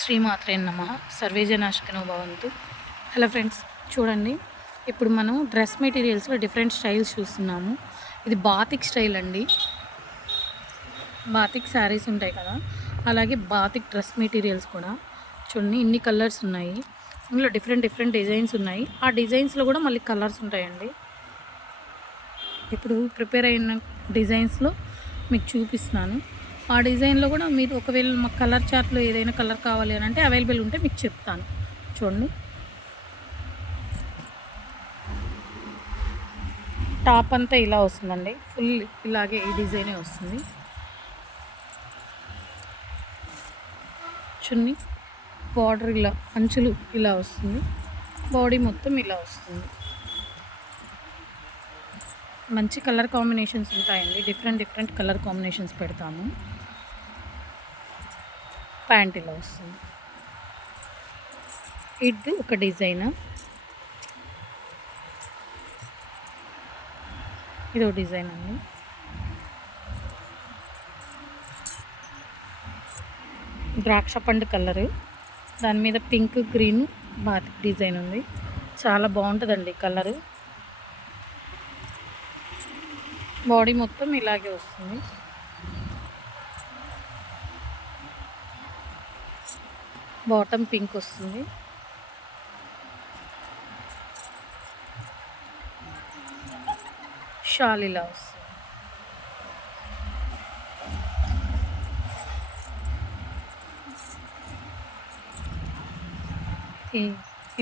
శ్రీమాత్రే నమః. సర్వే జనా సుఖినో భవంతు. హలో ఫ్రెండ్స్, చూడండి, ఇప్పుడు మనం డ్రెస్ మెటీరియల్స్లో డిఫరెంట్ స్టైల్స్ చూస్తున్నాము. ఇది బాతిక్ స్టైల్ అండి. బాతిక్ శారీస్ ఉంటాయి కదా, అలాగే బాతిక్ డ్రెస్ మెటీరియల్స్ కూడా చూడండి. ఇన్ని కలర్స్ ఉన్నాయి. ఇందులో డిఫరెంట్ డిఫరెంట్ డిజైన్స్ ఉన్నాయి. ఆ డిజైన్స్లో కూడా మళ్ళీ కలర్స్ ఉంటాయండి. ఇప్పుడు ప్రిపేర్ అయిన డిజైన్స్లో మీకు చూపిస్తున్నాను. ఆ డిజైన్లో కూడా మీరు ఒకవేళ మాకు కలర్ చార్ట్లో ఏదైనా కలర్ కావాలి అని అంటే అవైలబుల్ ఉంటే మీకు చెప్తాను. చూడండి, టాప్ అంతా ఇలా వస్తుందండి. ఫుల్ ఇలాగే ఈ డిజైనే వస్తుంది. చున్నీ బార్డర్ ఇలా అంచులు ఇలా వస్తుంది. బాడీ మొత్తం ఇలా వస్తుంది. మంచి కలర్ కాంబినేషన్స్ ఉంటాయండి. డిఫరెంట్ డిఫరెంట్ కలర్ కాంబినేషన్స్ పెడతాము. ప్యాంట్ ఇలా వస్తుంది. ఇది ఒక డిజైన్, ఇది ఒక డిజైన్ అండి. ద్రాక్ష పండు కలరు, దాని మీద పింక్ గ్రీన్ బాతిక్ డిజైన్ ఉంది. చాలా బాగుంటుందండి కలరు. బాడీ మొత్తం ఇలాగే వస్తుంది. బాటమ్ పింక్ వస్తుంది. షాల్ ఇలా వస్తుంది.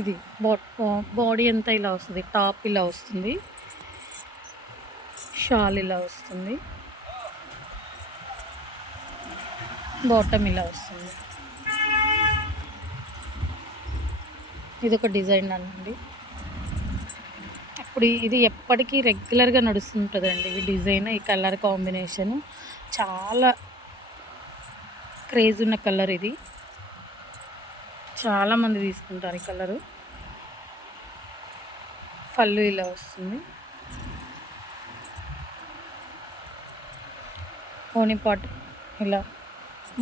ఇది బాడీ అంతా ఇలా వస్తుంది. టాప్ ఇలా వస్తుంది. షాల్ ఇలా వస్తుంది. బాటమ్ ఇలా వస్తుంది. ఇది ఒక డిజైన్ అండి. ఇప్పుడు ఇది ఎప్పటికీ రెగ్యులర్గా నడుస్తుంటుందండి. ఈ డిజైన్, ఈ కలర్ కాంబినేషన్ చాలా క్రేజ్ ఉన్న కలర్. ఇది చాలామంది తీసుకుంటారు ఈ కలరు. పళ్ళు ఇలా వస్తుంది. ఓని పాట్ ఇలా,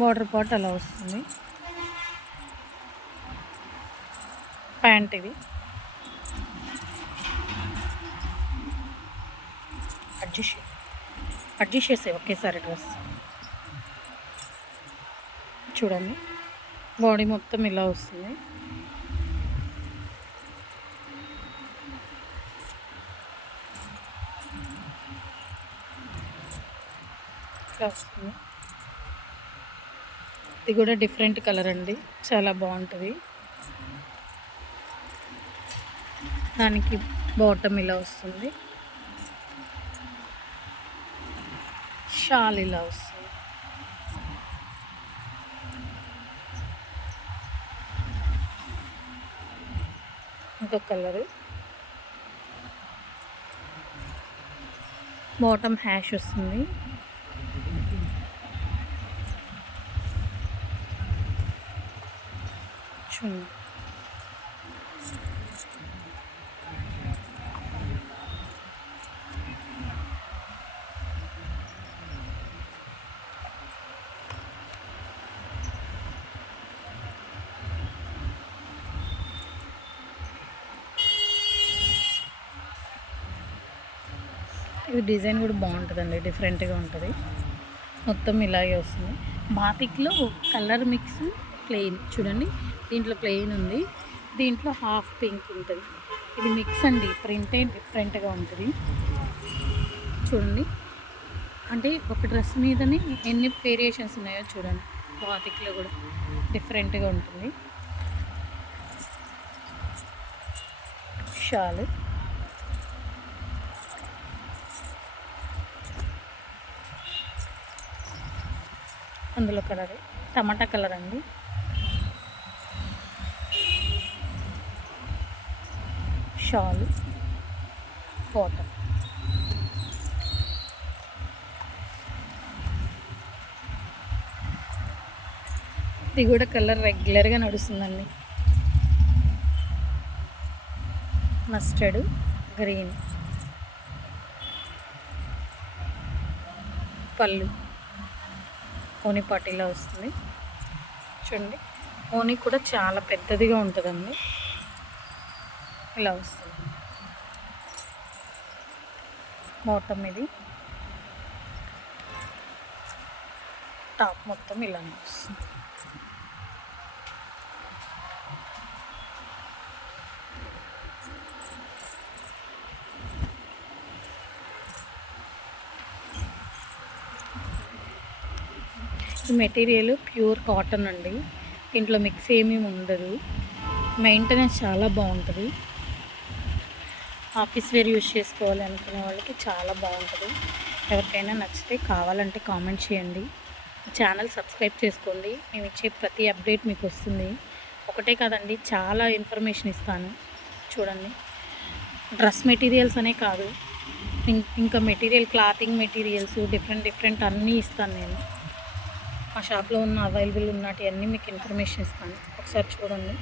బార్డర్ పాట్ అలా వస్తుంది. ప్యాంట్ ఇది అడ్జస్ట్ చేసే ఒకేసారి డ్రెస్. చూడండి, బాడీ మొత్తం ఇలా వస్తుంది. ఇలా వస్తుంది. ఇది కూడా డిఫరెంట్ కలర్ అండి, చాలా బాగుంటుంది. దానికి బాటమ్ ఇలా వస్తుంది. షాల్ ఇలా వస్తుంది. ఇంకొక కలరు, బాటమ్ హ్యాష్ వస్తుంది. చూడండి, ఇది డిజైన్ కూడా బాగుంటుందండి, డిఫరెంట్గా ఉంటుంది. మొత్తం ఇలాగే వస్తుంది. బాతిక్లో కలర్ మిక్స్ ప్లెయిన్. చూడండి, దీంట్లో ప్లెయిన్ ఉంది, దీంట్లో హాఫ్ పింక్ ఉంటుంది. ఇది మిక్స్ అండి, ప్రింటే డిఫరెంట్గా ఉంటుంది. చూడండి, అంటే ఒక డ్రెస్ మీదనే ఎన్ని వేరియేషన్స్ ఉన్నాయో చూడండి. బాతిక్లో కూడా డిఫరెంట్గా ఉంటుంది. షాలు, అందులో కలర్ టమాటా కలర్ అండి. షాలు, బాటమ్. ఇది కూడా కలర్ రెగ్యులర్గా నడుస్తుందండి. మస్టర్డ్ గ్రీన్, పళ్ళు ఓని పాటిలా వస్తుంది. చూడండి, ఓని కూడా చాలా పెద్దదిగా ఉంటుందండి. ఇలా వస్తుంది బాటమ్, ఇది టాప్ మొత్తం ఇలానే వస్తుంది. ఈ మెటీరియల్ ప్యూర్ కాటన్ అండి. దీంట్లో మిక్స్ ఏమీ ఉండదు. మెయింటెనెన్స్ చాలా బాగుంటుంది. ఆఫీస్ వేర్ యూజ్ చేసుకోవాలి అనుకునే వాళ్ళకి చాలా బాగుంటుంది. ఎవరికైనా నచ్చితే కావాలంటే కామెంట్ చేయండి. ఛానల్ సబ్స్క్రైబ్ చేసుకోండి. మేము ఇచ్చే ప్రతి అప్డేట్ మీకు వస్తుంది. ఒకటే కాదండి, చాలా ఇన్ఫర్మేషన్ ఇస్తాను. చూడండి, డ్రెస్ మెటీరియల్స్ అనే కాదు, ఇంకా మెటీరియల్, క్లాతింగ్ మెటీరియల్స్ డిఫరెంట్ అన్నీ ఇస్తాను నేను. మా షాప్లో ఉన్న అవైలబుల్ ఉన్నటి అన్నీ మీకు ఇన్ఫర్మేషన్ ఇస్తాను. ఒకసారి చూడండి.